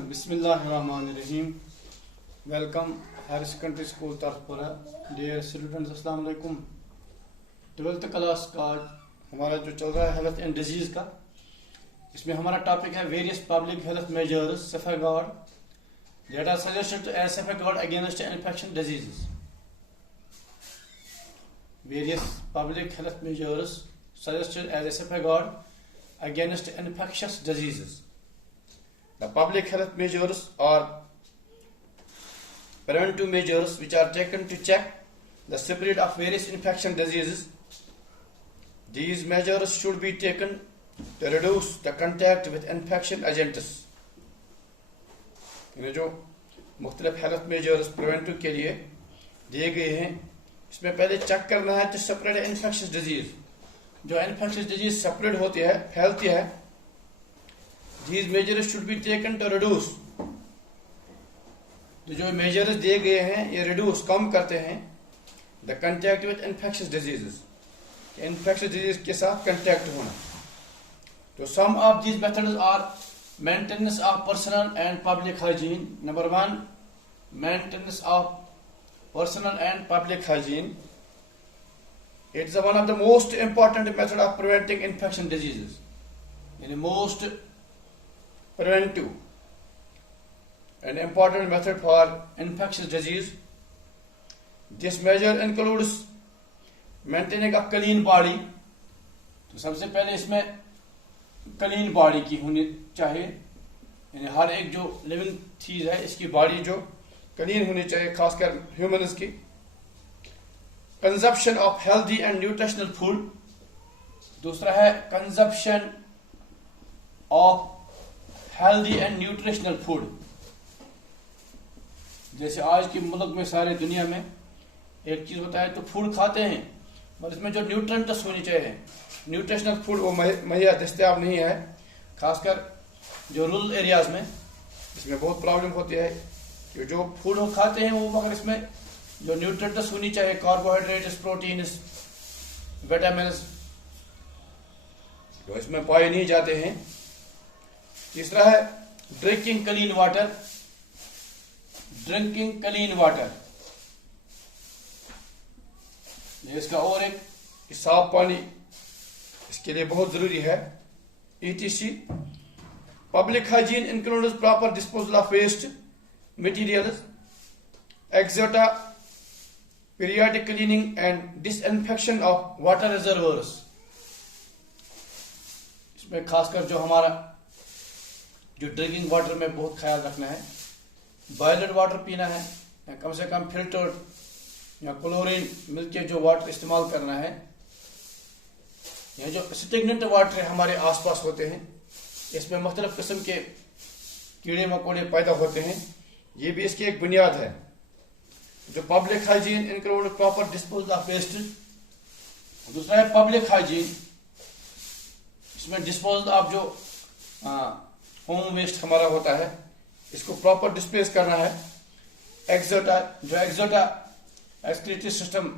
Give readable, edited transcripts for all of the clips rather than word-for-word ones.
बिस्मिल्लाहिर्रहमानिर्रहीम। Welcome higher secondary school Tarafpura. Dear students, अस्सलाम वालेकुम। 12th क्लास का हमारा जो चल रहा है हेल्थ एंड डिजीज का, इसमें हमारा टॉपिक है various public health measures safeguard that are suggested as safeguard against infection diseases. Various public health measures suggested as a safeguard against infectious diseases. The public health measures are preventive measures which are taken to check the spread of various infection diseases. These measures should be taken to reduce the contact with infection agents. ये जो मुख्तलिफ health measures preventive के लिए दिए गए हैं, इसमें पहले चेक करना है to spread infectious disease. जो इन्फेक्शियस डिजीज स्प्रेड होती है, फैलती है, these measures should be taken to reduce. तो जो मेजर्स दिए गए हैं ये रिड्यूस कम करते हैं the contact with infectious diseases, infectious disease के साथ कंटैक्ट होना। तो some of these methods are maintenance of personal and public hygiene. Number 1, maintenance of personal and public hygiene. It is one of the most important method of preventing infection diseases. The most preventive and important method for infectious disease. This measure includes maintaining a clean body. तो सबसे पहले इसमें clean body की होनी चाहिए, यानी हर एक जो लिविंग चीज है इसकी बॉडी जो क्लीन होनी चाहिए, खासकर ह्यूमन्स की। Consumption of healthy and nutritional food. दूसरा है consumption of healthy and nutritional food. जैसे आज की मुल्क में, सारे दुनिया में एक चीज होता है तो फूड खाते हैं, मगर इसमें जो न्यूट्रिएंट्स होनी चाहिए, न्यूट्रिशनल फूड वो मुहैया दस्तयाब नहीं है, खासकर जो रूरल एरियाज में इसमें बहुत प्रॉब्लम होती है कि जो फूड वो खाते हैं वो, मगर इसमें जो न्यूट्रिएंट्स होनी चाहिए, कार्बोहाइड्रेट्स, प्रोटीन्स, विटामिन्स, जो इसमें पाए नहीं जाते हैं। तीसरा है drinking clean water. Drinking clean water, इसका और एक साफ पानी इसके लिए बहुत जरूरी है. ETC. Public hygiene includes proper disposal of waste materials, एक्सर्टा periodic cleaning and disinfection of water reservoirs. इसमें खासकर जो हमारा जो ड्रिंकिंग वाटर में बहुत ख्याल रखना है, बॉयल्ड वाटर पीना है या कम से कम फिल्टर्ड या क्लोरीन मिलके जो वाटर इस्तेमाल करना है, या जो स्टेगनेंट वाटर हमारे आसपास होते हैं इसमें मुख्तलिफ किस्म के कीड़े मकोड़े पैदा होते हैं, ये भी इसकी एक बुनियाद है. जो public hygiene include proper disposal of waste. दूसरा है पब्लिक हाइजीन, इसमें डिस्पोजल ऑफ जो होम वेस्ट हमारा होता है इसको प्रॉपर डिस्पोज करना है. एक्सर्टा, जो एक्सर्टा एक्सक्रीटरी सिस्टम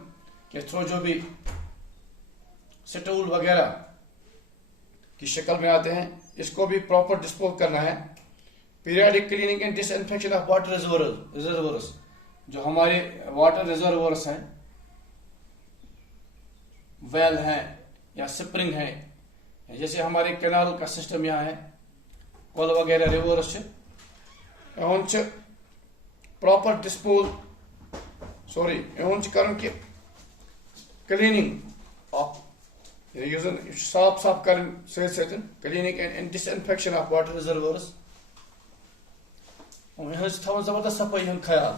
के थ्रू जो भी स्टूल वगैरह की शक्ल में आते हैं इसको भी प्रॉपर डिस्पोज करना है. Periodic cleaning and disinfection of water reservoirs, जो हमारे वाटर रिजर्वोयर्स हैं, वेल हैं या स्प्रिंग हैं, जैसे हमारे कैनाल का सिस्टम यहाँ है, कल वगैरह रिवर्स प्रॉपर डिस्पोज कि क्लीनिंग ऑफ साफ कर cleaning and disinfection of water reservoirs. थोड़ा जबरदस्त सफाई हूं ख्याल,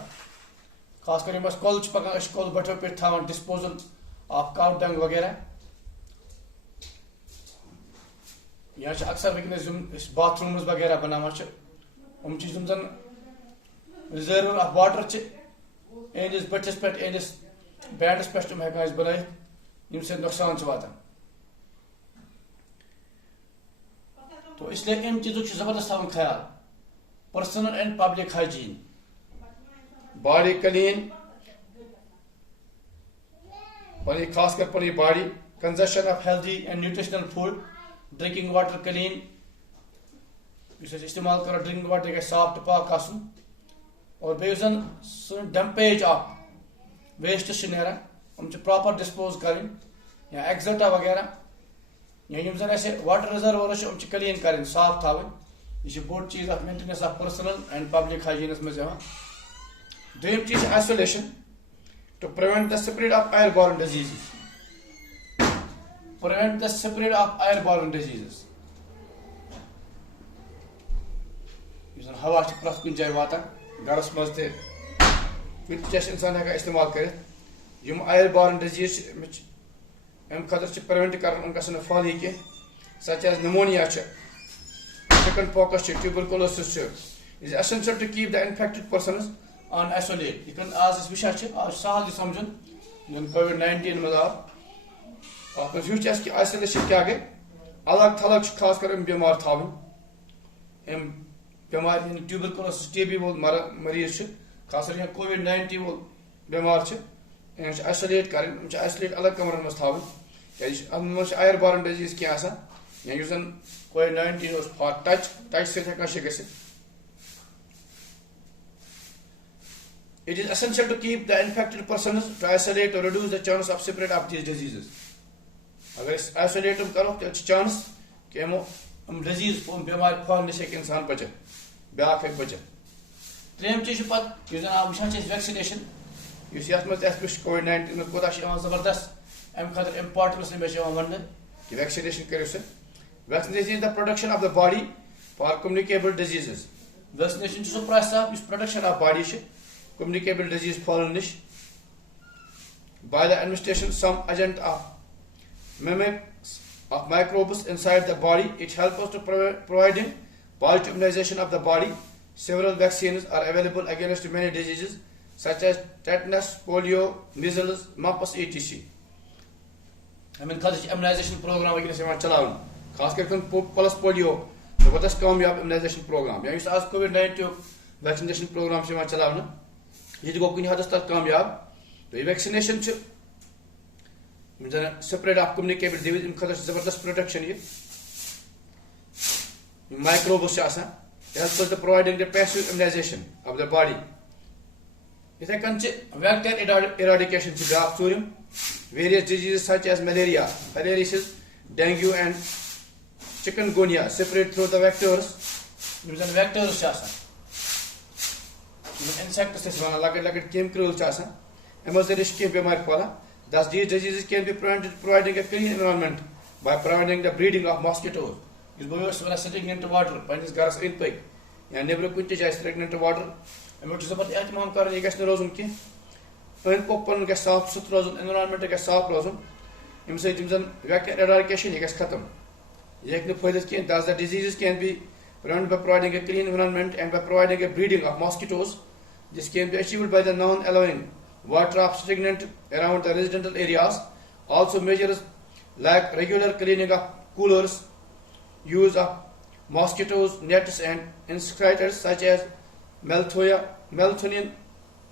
खासकर यम कल पकान कल बठो पे थवान डिस्पोजल ऑफ काउ डंग वगैरह, या अक्सर वनस बाथरूम वगैरह बनावान जन रिजर्व ऑफ वाटर एंदिस बटिस पे एंदिस बैंडस पे हेकान बनाई यम नुकसान वातान. तो इसलिए इन चीजों जबरदस्त थवान ख्याल. Personal and public hygiene, body clean, खासकर पूरी body, consumption of healthy and nutritional food, drinking water clean, इस्तेमाल करो ड्रिंकिंग वाटर गए साफ तो पाक आसन और बेजन डंपेज ऑफ वेस्ट नेरान हम प्रॉपर डिस्पोज करें या एक्सटा वगैरह या जन ऐसे वाटर रिजर्वर हम क्लीन करें साफ थवन यह बोड़ चीज अ maintenance of personal and public हाइजीनस मज दोम चीज isolation to prevent the spread of airborne diseases हवा प्रत कुछ जाए वातान गरस मज इंसान हेका इस्तेमाल कर एयरबॉर्न डिजीज अम खतर प्रिवेंट कर फॉली कह such as pneumonia chicken pox tuberculosis is essential to keep the infected persons on isolate यह आज वुचान आज सहल समझन कोविड-19 मज आव अत कि आइसोलेशन क्या गई अलग थलग खास कर बीमार थवन बीमार ट्यूबरकुलोसिस टीबी वोल मरीज खास कर कोविड-19 वोल बीमार आइसोलेट कर आइसोलेट अलग कमरन मज थवन क्या एयरबॉर्न डिजीज क्या या जन कोविड-19 फॉर टच सह गि It is essential to keep the infected persons to isolate to reduce the chance of spread of these diseases. अगर आइसोलेट करो तो चांस कि डिजीज बीमार फैलने से इंसान बचे ब्या बचे त्रेम चीज पे वुचान वैक्सीनेशन कोविड-19 कोता जबरदस्त अम खतर इम्पार्टेंस मे वन कि वैक्सीनेशन करो vaccination is the protection of the body for communicable diseases vaccination सह process protection of body communicable disease fallen nish by the administration some agent of mimics of microbes inside the body. It helps us to providing positive immunization of the body. Several vaccines are available against many diseases such as tetanus, polio, measles, mumps, etc. immunization program चलावन खास कर pulse polio जबरदस्त कामयाब immunization program या आज कोविड-19 vaccination programme चलावन यह गो कुछ हद तक कामयाब तो यह vaccination spread of communicable disease खतर जबरदस्त प्रोटेक्शन यह microbes helps the providing the passive immunization of the body इथे कन वेक्टर इराडिकेशन ब्या चूरम various disease such as malaria filariasis dengue and chikungunya spread through the vectors vectors insects लकट केम क्रूल्स अमो जरिए कह बीमार फैलान thus these diseases can be prevented providing a clean environment by providing the breeding of mosquitoes इस बो stagnant water पन्निस gross अंद पक या नेबर कुछ जाए stagnant water अमो पत एहतमाम कर यह गि रोजन कह अंद पक पन ग साफ सुथ रोजन एनवायरमेंट ग साफ रोजन अम सम वेक्टर एराडिकेशन यह खत्म यह हे फैलित कह thus the diseases can be prevented by providing a clean environment and by providing a breeding of mosquitoes. This can be achieved by the non-allowing water of stagnant around the residential areas. Also measures like regular cleaning of coolers, use of mosquitoes, nets and insecticides such as melatonin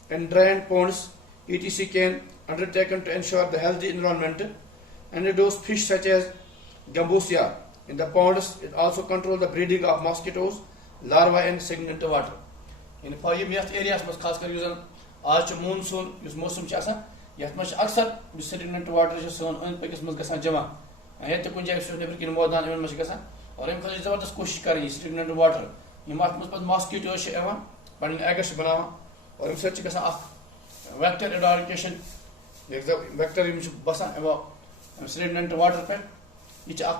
and drained ponds, etc. can undertaken to ensure the healthy environment and reduce fish such as gambusia in the ponds. It also controls the breeding of mosquitoes, larvae and stagnant water. In area मज खास कर आज monsoon मौसम ये अक्सर stagnant water सन अंद पकिस मज ग जमा ये कुछ जाए नबर किन मोदान इन मज ग और अम खत जबरदस्त कोशिश कर स्टेगनेंट वाटर यम अत मज मॉस्किटोज पे एगस बनान और अम सत वेक्टर एराडिकेशन वेक्टर बसान स्टेगनेंट वाटर पे यह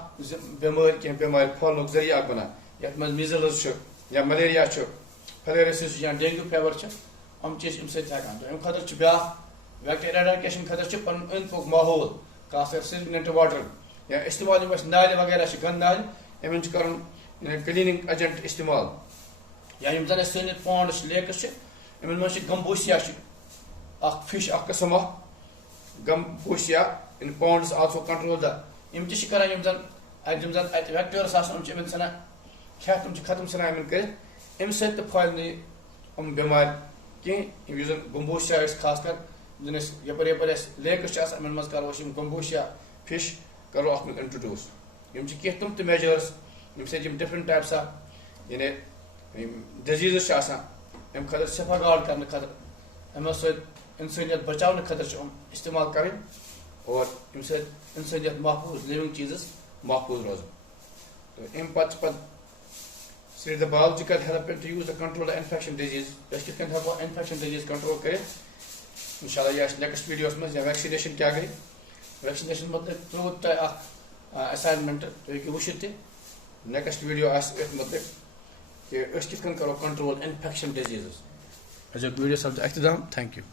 बेमार कह बेमार फैलनुक जरिया बनान ये मीजल्स या मलेरिया फिलेरियासिस या डेंगू फीवर अम चीज अम सकान तो अम खतर ब्या वेक्टर एराडिकेशन खतर पन अंद पुक माहौल खास कर स्टेगनेंट वाटर या इस्तेमाल नाल वगैरह गंद नाल इन कर क्लीनिंग एजेंट इस्तेमाल या जन सन पॉन्ड्स लेक्स इन मज गम्बूसिया फिश कस्म gambusia in ponds also control the इन कर वेक्टर्स इन सन खेत खत्म सन कर अम सत फैल बेमार कह गम्बूसिया खास कर यपर लेक्स इन मज करो गम्बूसिया फिश करो इंट्रोड्यूस कह तुम मेजर्स यम डिफरेंट टाइप्स ऑफ यानी डिजीज़ अम खतर सफा गार्ड करने खतर अमो इंसानियत बचाने खतर इस्तेमाल करें और इंसानियत महफूज लिविंग चीज़ महफूज रोज तो अम पत the biology can help him to use the control the infection disease अस कित हको infection disease control कर इंशाल्लाह ये नेक्स्ट वीडियोस में वैक्सीनेशन क्या गई वैक्सीनेशन मतलब त्रोत असाइनमेंट तो ये वुशित नेक्स्ट वीडियो मतलब कि अस कित करो कंट्रोल infection diseases अजक वीडियो सब अख्तिताम थैंक यू